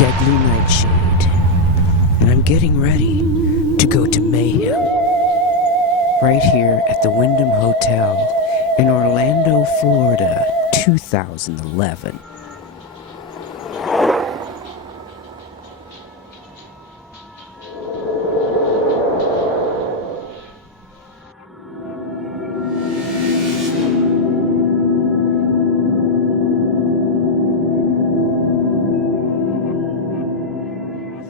Deadly Nightshade, and I'm getting ready to go to Mayhem, right here at the Wyndham Hotel in Orlando, Florida, 2011.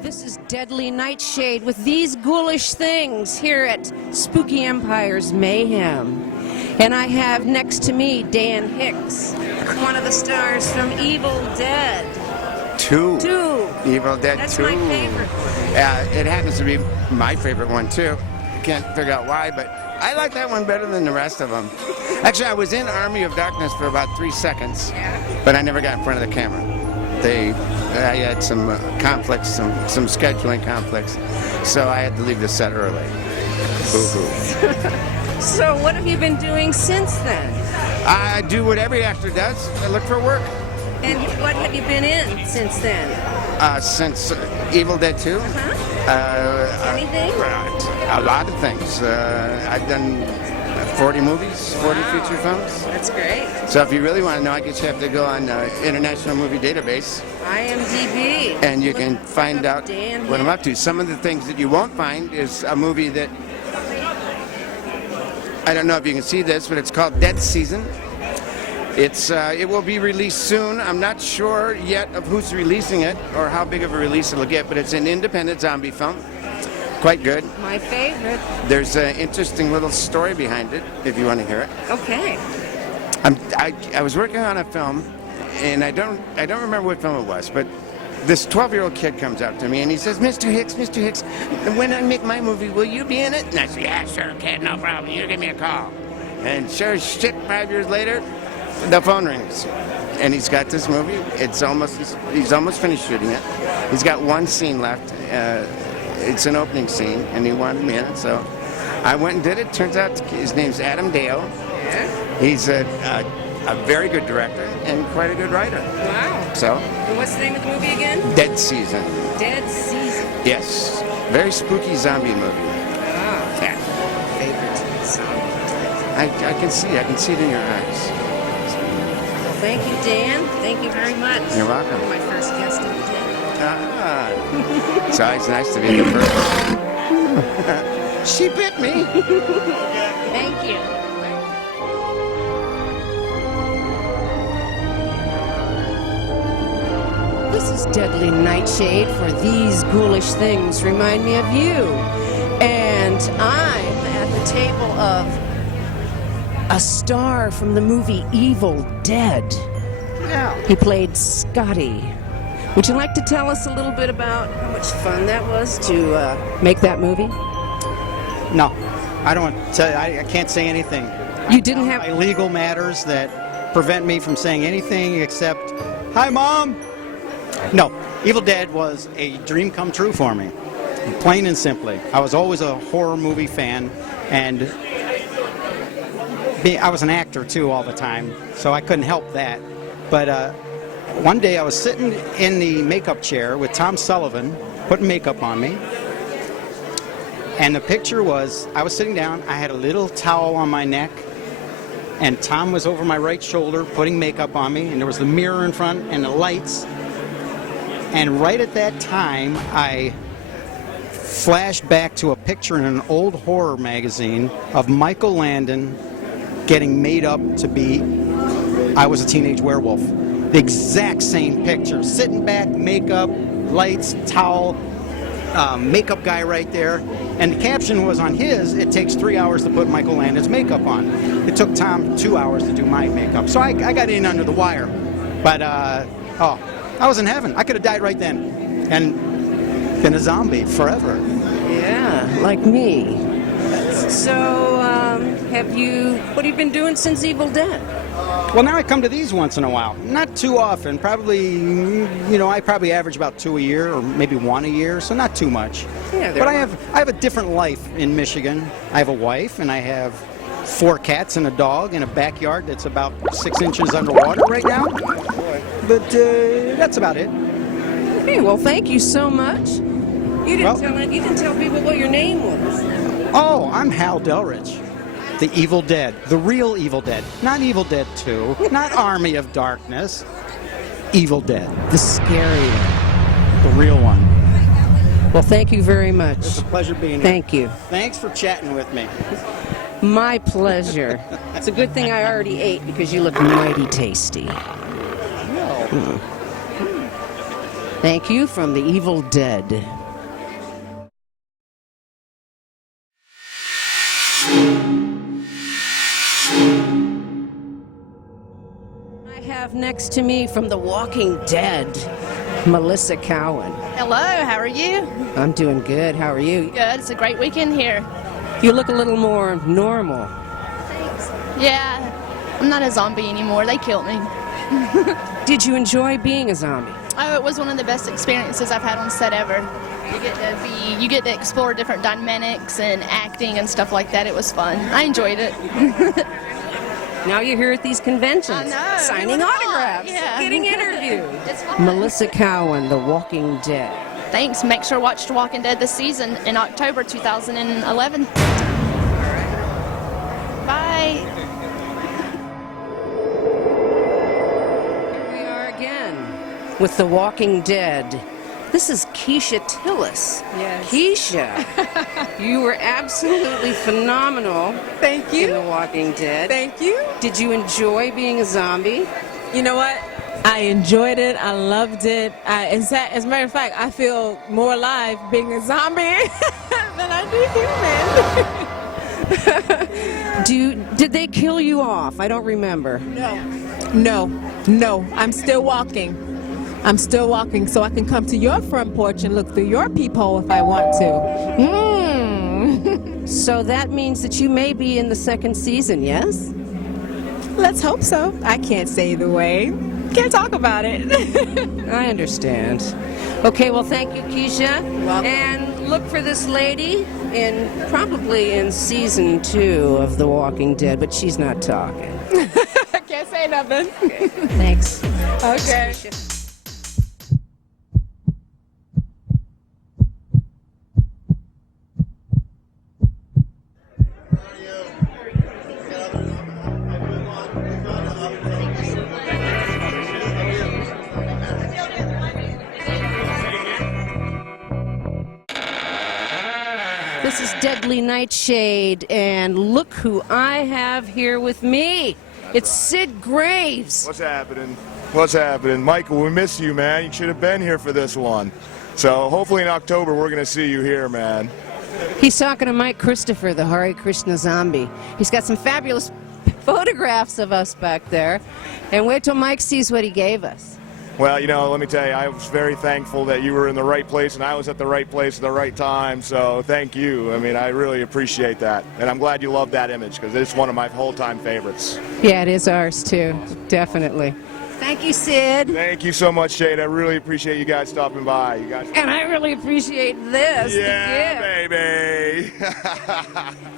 This is Deadly Nightshade with these ghoulish things here at Spooky Empire's Mayhem. And I have next to me Dan Hicks, one of the stars from Evil Dead. Two. Evil Dead 2. That's my favorite one. It happens to be my favorite one, too. I can't figure out why, but I like that one better than the rest of them. Actually, I was in Army of Darkness for about 3 seconds, but I never got in front of the camera. I had some conflicts, some scheduling conflicts, so I had to leave the set early. Boo-hoo. So what have you been doing since then? I do what every actor does. I look for work. And what have you been in since then? Since Evil Dead 2? Anything? A lot of things. I've done 40 movies, 40 feature films. That's great. So if you really want to know, I guess you have to go on International Movie Database. IMDb. And you can find out what I'm up to. Some of the things that you won't find is a movie that, I don't know if you can see this, but it's called Dead Season. It will be released soon. I'm not sure yet of who's releasing it or how big of a release it'll get, but it's an independent zombie film. Quite good. My favorite. There's an interesting little story behind it, if you want to hear it. Okay. I was working on a film, and I don't remember what film it was, but this 12-year-old kid comes up to me and he says, Mr. Hicks, when I make my movie, will you be in it? And I said, yeah, sure, kid, no problem. You give me a call. And sure as shit, 5 years later, the phone rings. And he's got this movie. He's almost finished shooting it. He's got one scene left. It's an opening scene, and he wanted me in it, so I went and did it. Turns out his name's Adam Dale. Yeah. He's a very good director and quite a good writer. Wow. So. And what's the name of the movie again? Dead Season. Dead Season. Yes. Very spooky zombie movie. Ah. Yeah. Favorite zombie. I can see it in your eyes. Well, thank you, Dan. Thank you very much. You're welcome. You're my first guest of the day. It's always nice to be the first. She bit me. Thank you. This is Deadly Nightshade for These Ghoulish Things Remind Me of You. And I'm at the table of a star from the movie Evil Dead. Yeah. He played Scotty. Would you like to tell us a little bit about how much fun that was to make that movie? No, I don't want to tell you. I can't say anything. You didn't have my legal matters that prevent me from saying anything except, "Hi, Mom." No, Evil Dead was a dream come true for me, plain and simply. I was always a horror movie fan, and I was an actor too all the time, so I couldn't help that. But one day I was sitting in the makeup chair with Tom Sullivan, putting makeup on me. And the picture was, I was sitting down, I had a little towel on my neck, and Tom was over my right shoulder putting makeup on me, and there was the mirror in front and the lights. And right at that time, I flashed back to a picture in an old horror magazine of Michael Landon getting made up to be I Was a Teenage Werewolf. The exact same picture. Sitting back, makeup, lights, towel, makeup guy right there. And the caption was on his, it takes 3 hours to put Michael Landon's makeup on. It took Tom 2 hours to do my makeup. So I got in under the wire. But, I was in heaven. I could have died right then. And been a zombie forever. Yeah, like me. So, what have you been doing since Evil Dead? Well, now I come to these once in a while. Not too often. Probably, I probably average about 2 a year or maybe 1 a year, so not too much. Yeah, but I have a different life in Michigan. I have a wife and I have 4 cats and a dog in a backyard that's about 6 inches underwater right now. But that's about it. Okay, well, thank you so much. You didn't tell people what your name was. Oh, I'm Hal Delrich, the Evil Dead, the real Evil Dead. Not Evil Dead 2, not Army of Darkness. Evil Dead, The scary one. the real one. Well, thank you very much. It's a pleasure being here. Thank you. Thanks for chatting with me. My pleasure. It's a good thing I already ate because you look mighty tasty. No. Thank you from the Evil Dead. I have next to me from The Walking Dead, Melissa Cowan. Hello, how are you? I'm doing good. How are you? Good, it's a great weekend here. You look a little more normal. Thanks. Yeah, I'm not a zombie anymore. They killed me. Did you enjoy being a zombie? Oh, it was one of the best experiences I've had on set ever. You get to explore different dynamics and acting and stuff like that. It was fun. I enjoyed it. Now you're here at these conventions, I know. signing It was autographs, fun. Yeah. getting interviewed. It's fun. Melissa Cowan, The Walking Dead. Thanks. Make sure to watch The Walking Dead this season in October 2011. Bye. Here we are again with The Walking Dead. This is Keisha Tillis. Yes. Keisha, you were absolutely phenomenal Thank in you. The Walking Dead. Thank you. Did you enjoy being a zombie? You know what? I enjoyed it. I loved it. As a matter of fact, I feel more alive being a zombie than I do human. Did they kill you off? I don't remember. No. I'm still walking. So I can come to your front porch and look through your peephole if I want to. So that means that you may be in the second season, yes? Let's hope so. I can't say either way. Can't talk about it. I understand. Okay, well, thank you, Keisha. Welcome. And look for this lady probably in season 2 of The Walking Dead, but she's not talking. I can't say nothing. Thanks. Okay. This is Deadly Nightshade, and look who I have here with me. It's Sid Graves. What's happening? What's happening? Michael, we miss you, man. You should have been here for this one. So hopefully in October we're going to see you here, man. He's talking to Mike Christopher, the Hare Krishna zombie. He's got some fabulous photographs of us back there. And wait till Mike sees what he gave us. Well, you know, let me tell you, I was very thankful that you were in the right place and I was at the right place at the right time. So thank you. I mean, I really appreciate that. And I'm glad you love that image because it's one of my whole-time favorites. Yeah, it is ours too, definitely. Thank you, Sid. Thank you so much, Shade. I really appreciate you guys stopping by. You guys. And I really appreciate this. Yeah, the baby. gift.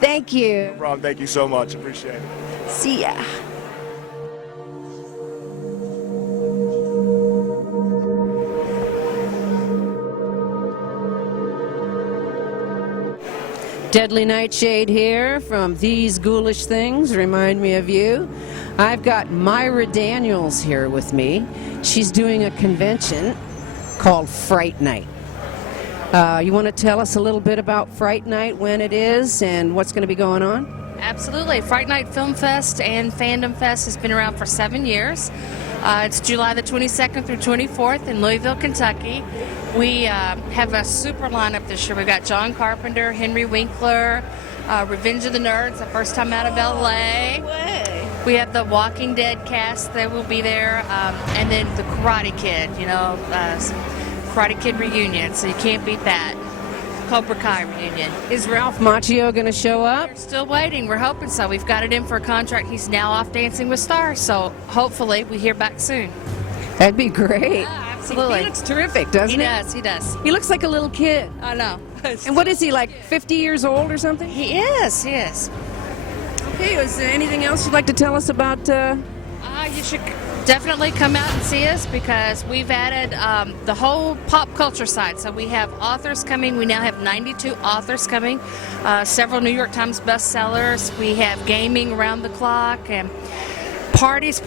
Thank you. No problem. Thank you so much. Appreciate it. See ya. Deadly Nightshade here from These Ghoulish Things Remind Me of You. I've got Myra Daniels here with me. She's doing a convention called Fright Night. You want to tell us a little bit about Fright Night, when it is, and what's going to be going on? Absolutely. Fright Night Film Fest and Fandom Fest has been around for 7 years. It's July the 22nd through 24th in Louisville, Kentucky. We have a super lineup this year. We've got John Carpenter, Henry Winkler, Revenge of the Nerds, the first time out of LA. We have the Walking Dead cast that will be there, and then the Karate Kid, Karate Kid reunion, so you can't beat that. Cobra Kai reunion. Is Ralph Macchio going to show up? We're still waiting. We're hoping so. We've got it in for a contract. He's now off Dancing with Stars, so hopefully we hear back soon. That'd be great. Yeah, absolutely. He looks terrific, doesn't he? He does. He looks like a little kid. I know. And what is he, like 50 years old or something? He is. Okay, is there anything else you'd like to tell us about You should definitely come out and see us because we've added the whole pop culture side. So we have authors coming. We now have 92 authors coming, several New York Times bestsellers. We have gaming around the clock and parties.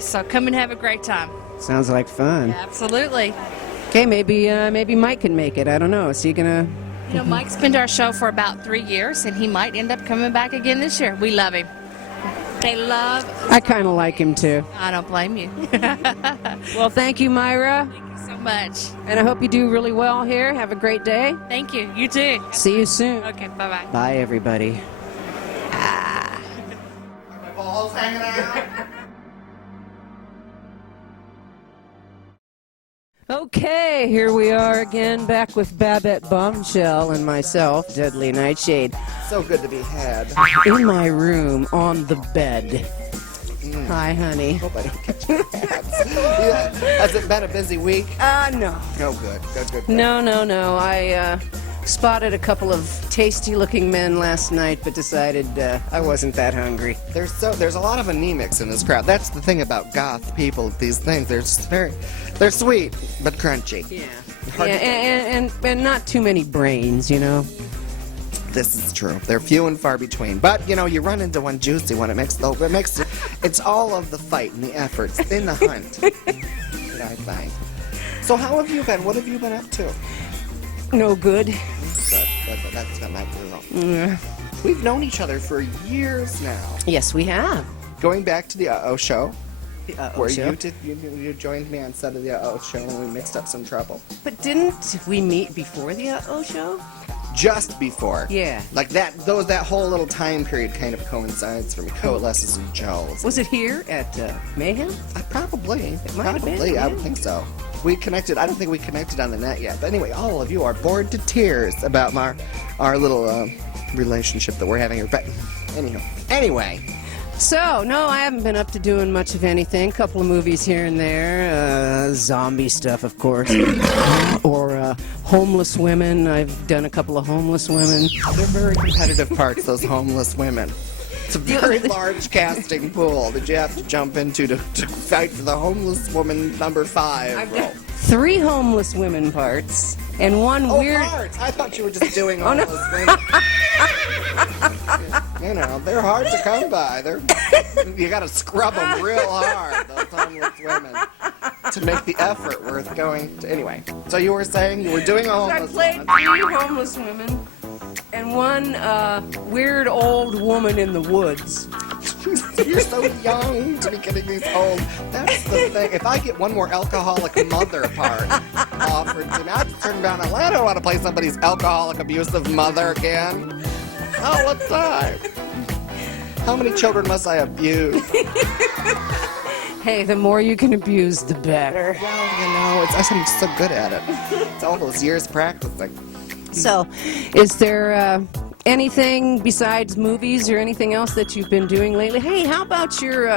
So come and have a great time. Sounds like fun. Absolutely. Okay, maybe Mike can make it. I don't know. Is he gonna? You know, Mike's been to our show for about 3 years, and he might end up coming back again this year. We love him. They love. I kind of like him too. I don't blame you. Well, thank you, Myra, Thank you so much. and I hope you do really well here. Have a great day. Thank you. You too. See you soon. Okay, bye-bye. Bye, everybody. Balls hanging out. Okay, here we are again, back with Babette Bombshell and myself, Deadly Nightshade, So good to be had. in my room on the bed. Hi, honey. Hope I don't catch your hats. Yeah. Has it been a busy week? No. No, good. No. I spotted a couple of tasty-looking men last night, but decided I wasn't that hungry. There's a lot of anemics in this crowd. That's the thing about goth people. These things, they're sweet but crunchy. Yeah. Hard to- And not too many brains, you know. This is true. They're few and far between. But you know, you run into one juicy one. It's all of the fight and the efforts in the hunt. that I find. So how have you been? What have you been up to? No good. That's not my girl. We've known each other for years now. Yes, we have. Going back to the Uh-Oh show, The Uh-Oh where show. you joined me on set of the Uh-Oh show and we mixed up some trouble. But didn't we meet before the Uh-Oh show? Just before. Yeah. Like that whole little time period kind of coincides for me. Coalesces and gels. Was it here at Mayhem? Probably. might have been, Probably. yeah. I would think so. We connected. I don't think we connected on the net yet. But anyway, all of you are bored to tears about our little relationship that we're having here. But anyhow. Anyway. So, no, I haven't been up to doing much of anything. Couple of movies here and there. Zombie stuff, of course. Or homeless women. I've done a couple of homeless women. They're very competitive parts, those homeless women. It's a very large casting pool that you have to jump into to fight for the homeless woman number 5 role. 3 homeless women parts. And one weird... Parts. I thought you were just doing homeless women. You know, they're hard to come by. You got to scrub them real hard, those homeless women, to make the effort worth going to. Anyway, so you were saying you were doing a I homeless played woman. 3 homeless women and one weird old woman in the woods. You're so young to be getting these old. That's the thing. If I get one more alcoholic mother part offered to me, I'd turn down. I don't want to play somebody's alcoholic, abusive mother again. Oh, what time? How many children must I abuse? Hey, the more you can abuse, the better. Well, you know, I'm so good at it. It's all those years practicing. So, is there anything besides movies or anything else that you've been doing lately? Hey, how about your,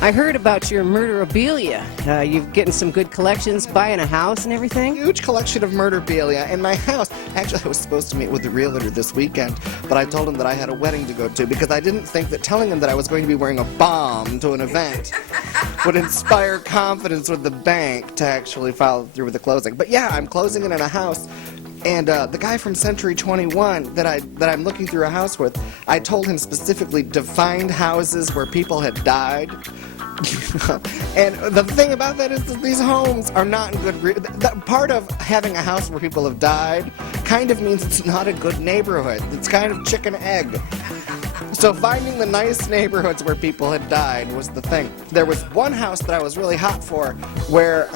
I heard about your murderabilia. You're getting some good collections, buying a house and everything? Huge collection of murderabilia in my house. Actually, I was supposed to meet with the realtor this weekend, but I told him that I had a wedding to go to because I didn't think that telling him that I was going to be wearing a bomb to an event would inspire confidence with the bank to actually follow through with the closing. But yeah, I'm closing it in a house. And the guy from Century 21 that I'm looking through a house with, I told him specifically to find houses where people had died. And the thing about that is that these homes are not in good... part of having a house where people have died kind of means it's not a good neighborhood. It's kind of chicken egg. So finding the nice neighborhoods where people had died was the thing. There was one house that I was really hot for where...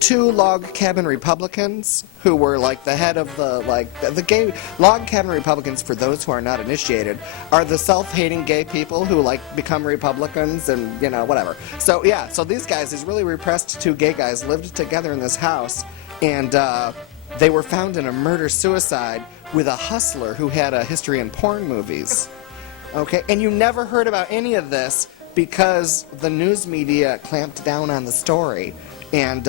2 log cabin Republicans who were like the head of the gay log cabin Republicans, for those who are not initiated, are the self-hating gay people who like become Republicans and you know whatever. So yeah, so these guys, these really repressed 2 gay guys, lived together in this house, and they were found in a murder-suicide with a hustler who had a history in porn movies. Okay, and you never heard about any of this because the news media clamped down on the story. And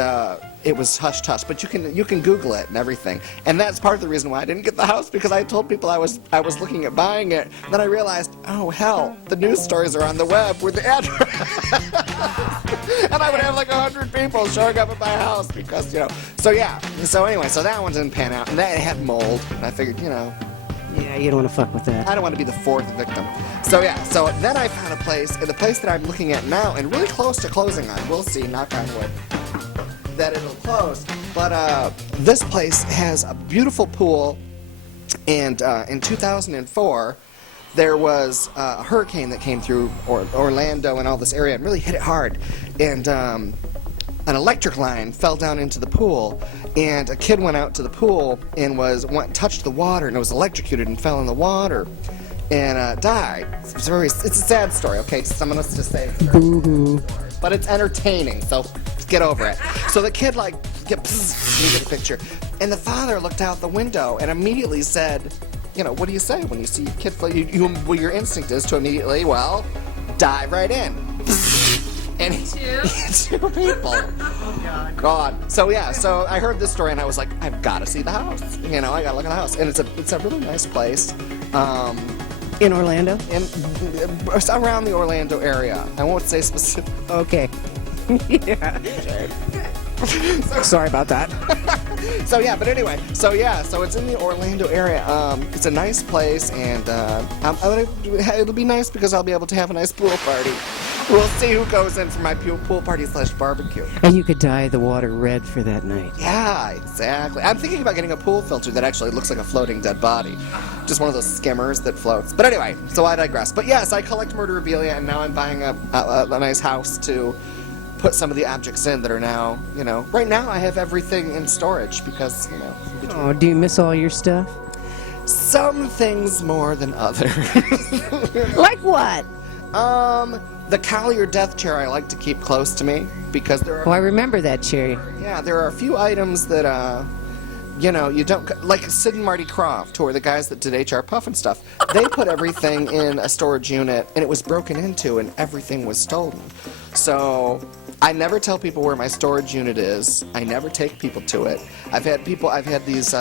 it was hush-hush, but you can Google it and everything. And that's part of the reason why I didn't get the house, because I told people I was looking at buying it. Then I realized, oh hell, the news stories are on the web with the address. And I would have like 100 people showing up at my house because, So yeah, so anyway, so that one didn't pan out. And that had mold, and I figured, Yeah, you don't want to fuck with that. I don't want to be the fourth victim. So yeah, so then I found a place, and the place that I'm looking at now, and really close to closing on, we'll see, knock on wood, that it'll close. But this place has a beautiful pool, and in 2004, there was a hurricane that came through Orlando and all this area and really hit it hard. And an electric line fell down into the pool, and a kid went out to the pool and touched the water, and it was electrocuted and fell in the water and died. It's a sad story, okay? Someone else just say it's a very sad story. But it's entertaining, so get over it. So the kid, you get a picture. And the father looked out the window and immediately said, what do you say when you see a kid? Well, your instinct is to immediately, dive right in. And two people. Oh, God. So yeah, so I heard this story and I was like, I've got to see the house. I got to look at the house. And it's a really nice place. In Orlando? Around the Orlando area. I won't say specific. Okay. Yeah. Sorry about that. So yeah, but anyway, so it's in the Orlando area. It's a nice place, and it'll be nice because I'll be able to have a nice pool party. We'll see who goes in for my pool party / barbecue. And you could dye the water red for that night. Yeah, exactly. I'm thinking about getting a pool filter that actually looks like a floating dead body. Just one of those skimmers that floats. But anyway, so I digress. But yes, I collect murderabilia, and now I'm buying a nice house to put some of the objects in that are now, right now I have everything in storage because, Oh, do you miss all your stuff? Some things more than others. Like what? The Collier death chair I like to keep close to me because there are... Oh, I remember that chair. Yeah, there are a few items that, you don't... Like Sid and Marty Krofft, who are the guys that did H.R. Puff and stuff. They put everything in a storage unit, and it was broken into, and everything was stolen. So I never tell people where my storage unit is. I never take people to it. I've had these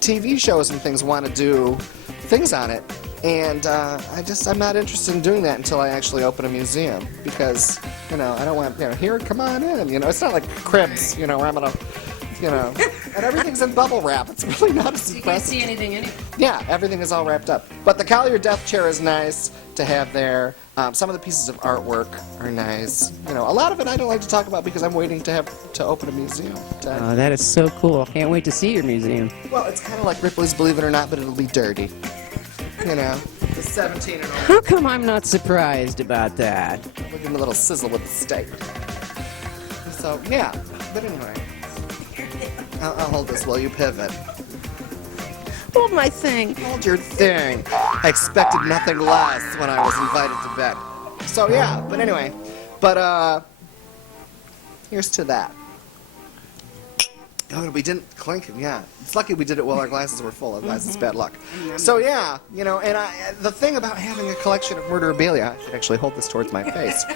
TV shows and things want to do things on it. And I'm not interested in doing that until I actually open a museum because, I don't want, here, come on in, it's not like Cribs, where I'm going to, and everything's in bubble wrap. It's really not as impressive. You can't see anything anyway. Yeah, everything is all wrapped up. But the Collier death chair is nice to have there. Some of the pieces of artwork are nice. A lot of it I don't like to talk about because I'm waiting to open a museum. Oh, that is so cool. Can't wait to see your museum. Well, it's kind of like Ripley's Believe It or Not, but it'll be dirty. The 17 and all. How come I'm not surprised about that? Look at the little sizzle with the steak. So, yeah. But anyway. I'll hold this while you pivot. Hold my thing. Hold your thing. I expected nothing less when I was invited to bed. So, yeah. But anyway. But, here's to that. Oh, we didn't clink. Yeah, it's lucky we did it while our glasses were full. Otherwise, it's bad luck. So yeah, and the thing about having a collection of murderabilia, I should actually hold this towards my face.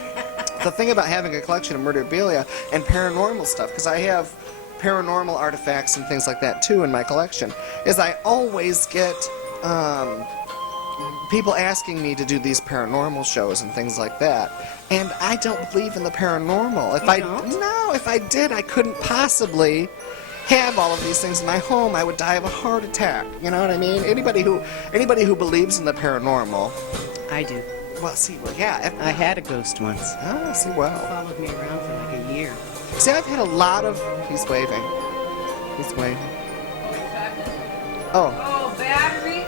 The thing about having a collection of murderabilia and paranormal stuff, because I have paranormal artifacts and things like that too in my collection, is I always get people asking me to do these paranormal shows and things like that, and I don't believe in the paranormal. If I did, I couldn't possibly have all of these things in my home. I would die of a heart attack. You know what I mean? Anybody who believes in the paranormal. I do. Well, yeah. I had a ghost once. Ah, well. It followed me around for like a year. See, I've had a lot of... He's waving. Oh. Oh, battery.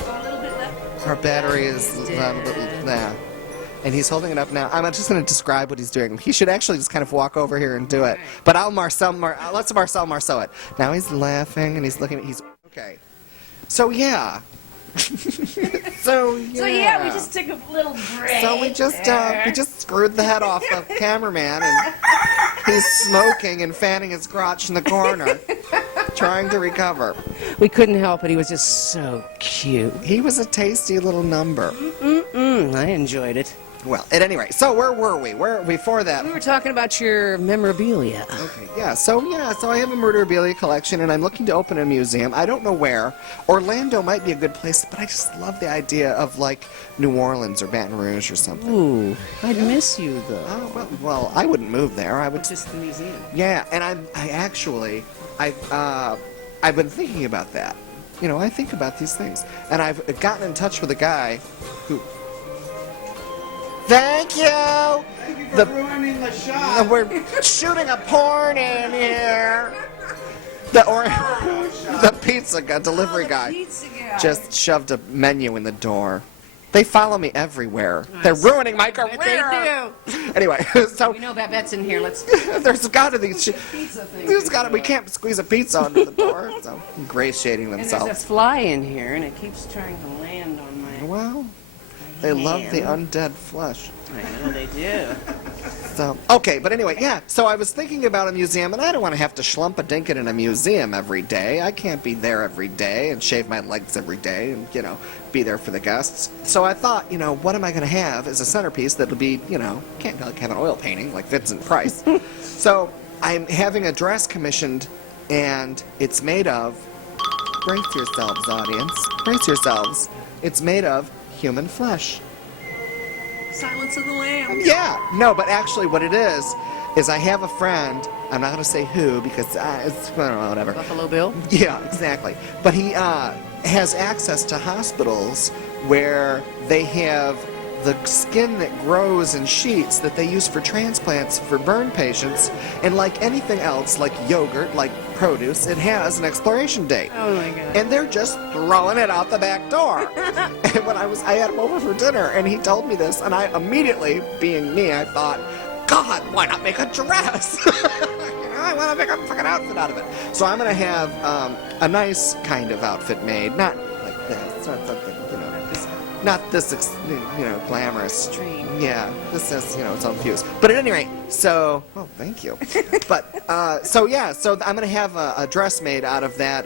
Oh, a little bit left. Our battery is... yeah. And he's holding it up now. I'm just going to describe what he's doing. He should actually just kind of walk over here and do it. But let's Marcel Marceau it. Now he's laughing and he's looking at... Okay. So, yeah. So yeah, we just took a little break. So we just screwed the head off the cameraman, and he's smoking and fanning his crotch in the corner, trying to recover. We couldn't help it. He was just so cute. He was a tasty little number. I enjoyed it. Well, at any rate, so where were we? Before that? We were talking about your memorabilia. Okay, so I have a memorabilia collection, and I'm looking to open a museum. I don't know where. Orlando might be a good place, but I just love the idea of like New Orleans or Baton Rouge or something. Ooh, I'd miss you though. Oh well, I wouldn't move there. I would Just the museum. Yeah, and I've been thinking about that. You know, I think about these things, and I've gotten in touch with a guy who. Thank you. Thank you for ruining the shot. We're shooting a porn in here. The pizza guy, delivery guy, Pizza guy. just shoved a menu in the door. They follow me everywhere. They're ruining my career. They do. Anyway, so We know Babette's in here. Let's there's got to be. pizza thing. There's got to. We can't squeeze a pizza under the door. So ingratiating And there's themselves. a fly in here, and it keeps trying to land on my. Well, they love the hand. undead flesh. I know they do. So, okay, but anyway, yeah. So I was thinking about a museum, and I don't want to have to schlump a dinkin in a museum every day. I can't be there every day and shave my legs every day and, you know, be there for the guests. So I thought, you know, what am I going to have as a centerpiece that'll be, you know, can't like have an oil painting like Vincent Price. So I'm having a dress commissioned, and it's made of, brace yourselves, audience, brace yourselves. It's made of human flesh. Silence of the Lambs. Yeah, no, but actually what it is I have a friend, I'm not going to say who because it's, I don't know, whatever. Buffalo Bill. Yeah, exactly. But he has access to hospitals where they have the skin that grows in sheets that they use for transplants for burn patients, and like anything else, like yogurt, like produce, it has an expiration date. Oh my God. And they're just throwing it out the back door. And when I had him over for dinner, and he told me this, and I immediately, being me, I thought, God, why not make a dress? You know, I want to make a fucking outfit out of it. So I'm going to have a nice kind of outfit made, not like this, not something, you know, not this, you know, glamorous. Extreme. Yeah, this has, you know, its own views. But at any rate, so, oh, thank you. But, so yeah, so I'm going to have a dress made out of that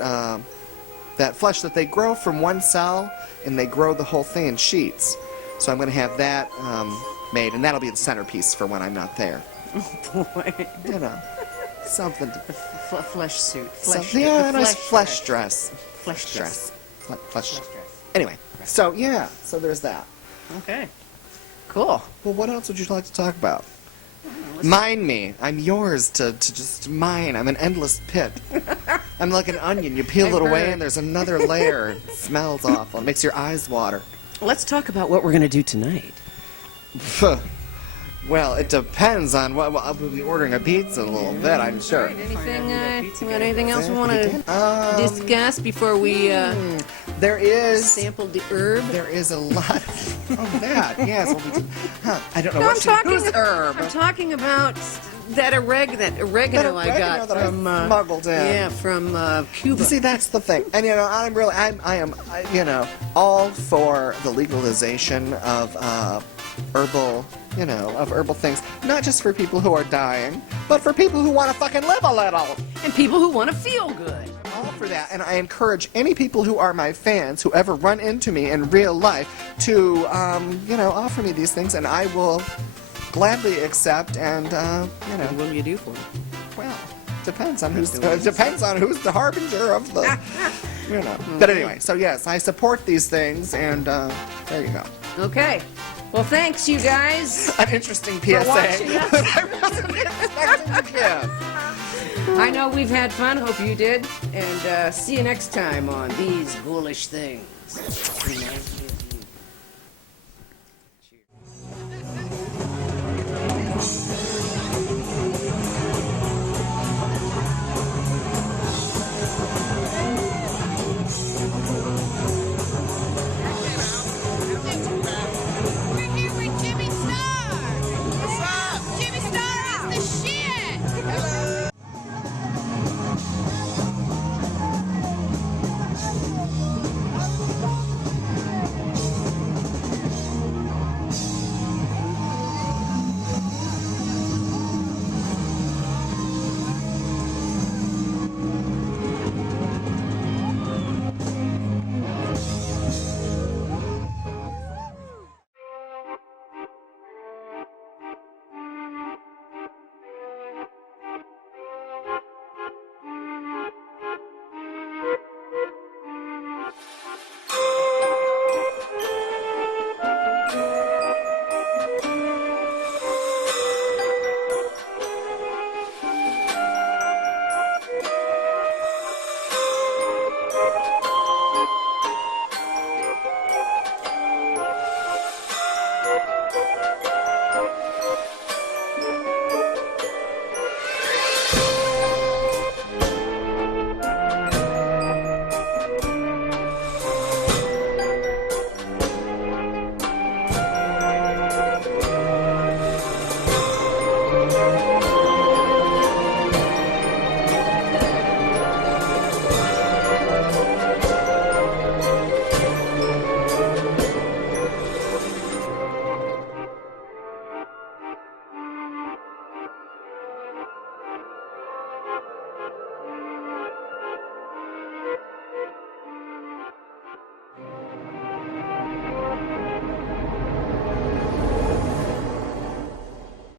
flesh that they grow from one cell, and they grow the whole thing in sheets. So I'm going to have that made, and that'll be the centerpiece for when I'm not there. Oh boy. You know, something to... Flesh suit. Yeah, a nice flesh dress. Flesh dress. Flesh. Anyway, so yeah, so there's that. Okay. Cool. Well, what else would you like to talk about? Mine me. I'm yours to just mine. I'm an endless pit. I'm like an onion. You peel it away and there's another layer. It smells awful. It makes your eyes water. Let's talk about what we're going to do tonight. Well, it depends on what. Well, I'll be ordering a pizza in a little bit, I'm sure. Anything else we want to discuss before we There is. sample the herb? There is a lot of that. Yes. I don't know No, what whose herb. I'm talking about that oregano I got that I from smuggled in. Yeah, from Cuba. You see, that's the thing. And, you know, I am, you know, all for the legalization of herbal, you know, of herbal things. Not just for people who are dying, but for people who want to fucking live a little. And people who want to feel good. All for that. And I encourage any people who are my fans, who ever run into me in real life, to, you know, offer me these things, and I will gladly accept and, you know. What will you do for me? Well, depends on who's the harbinger of the, you know. But anyway, so yes, I support these things, and there you go. Okay. Well, thanks, you guys. An interesting PSA watching us. that I wasn't expecting to give. I know we've had fun. Hope you did. And see you next time on These Ghoulish Things.